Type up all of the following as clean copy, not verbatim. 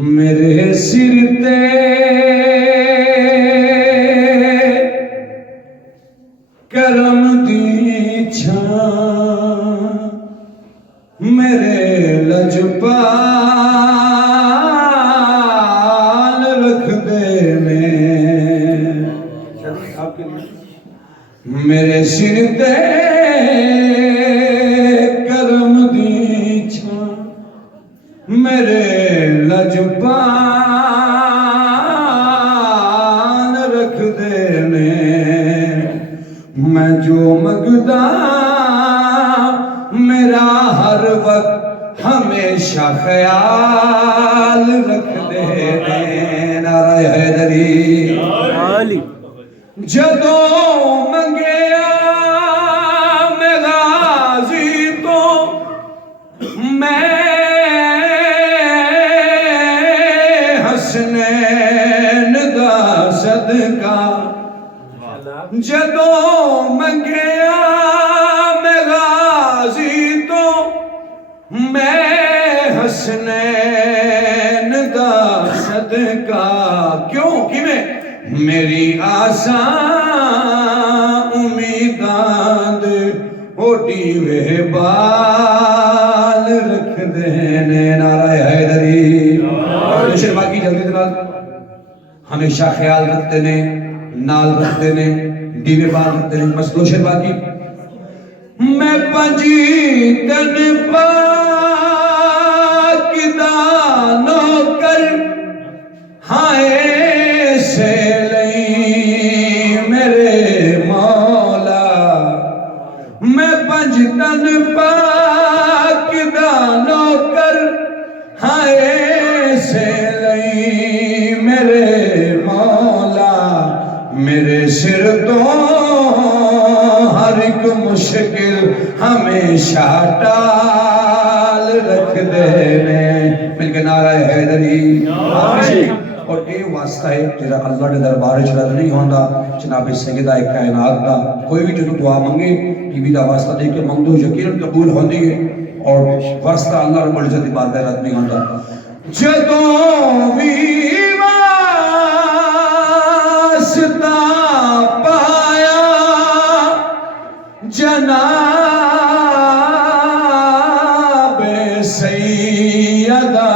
میرے سر تے کرم دی چھاں میرے لجپال رکھ دے میں میرے سر تے کرم دی چھاں میرے لجپال رکھ دے میں جو مگدا میرا ہر وقت ہمیشہ خیال رکھ دے نعرہ حیدری جدوں منگیا میں غازی تو میں حسنین دا صدقہ جدوں منگیا میں غازی تو میں حسنین دا صدقہ کیوں کیویں میری آسان امیداں دے اوڈی وے بال رکھ دینے نعرہ حیدری دوسرے باقی جلدی دنال ہمیشہ خیال رکھتے نے نال رکھتے نے دیوے بال رکھتے نے بس دوسرے باقی میں پنجی تن پاک دا نوکر ہائے سے لئی میرے مولا میں پنج تن پاک دا نوکر ہائے سے لئی میرے مولا میرے سر تو ہر ایک مشکل ہمیشہ ٹال رکھ دینے مل کے نعرہ حیدری اور اے واسطہ ہے جیسا اللہ نے دربار چلا نہیں ہوندہ جناب سیدہ کائنات دا کوئی بھی جنہوں دعا منگے ٹی وی دا واسطہ دے کے منگدو یقیناً قبول ہوندی ہے اور واسطہ اللہ رب العزت بات رات نہیں ہوندہ جدوں بھی واسطہ پایا جناب سیدہ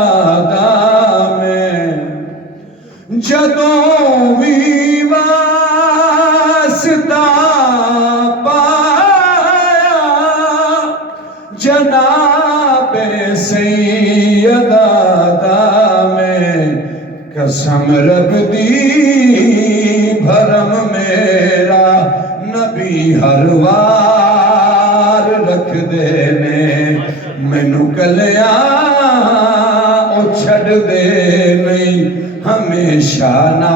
دا میں جدوں بھی واسطہ پایا جناب سیدہ دا میں قسم رب دی بھرم میرا نبی ہر وار رکھ دینے مینو کلیاں او چھڑ دے نہیں ہمیشہ نہ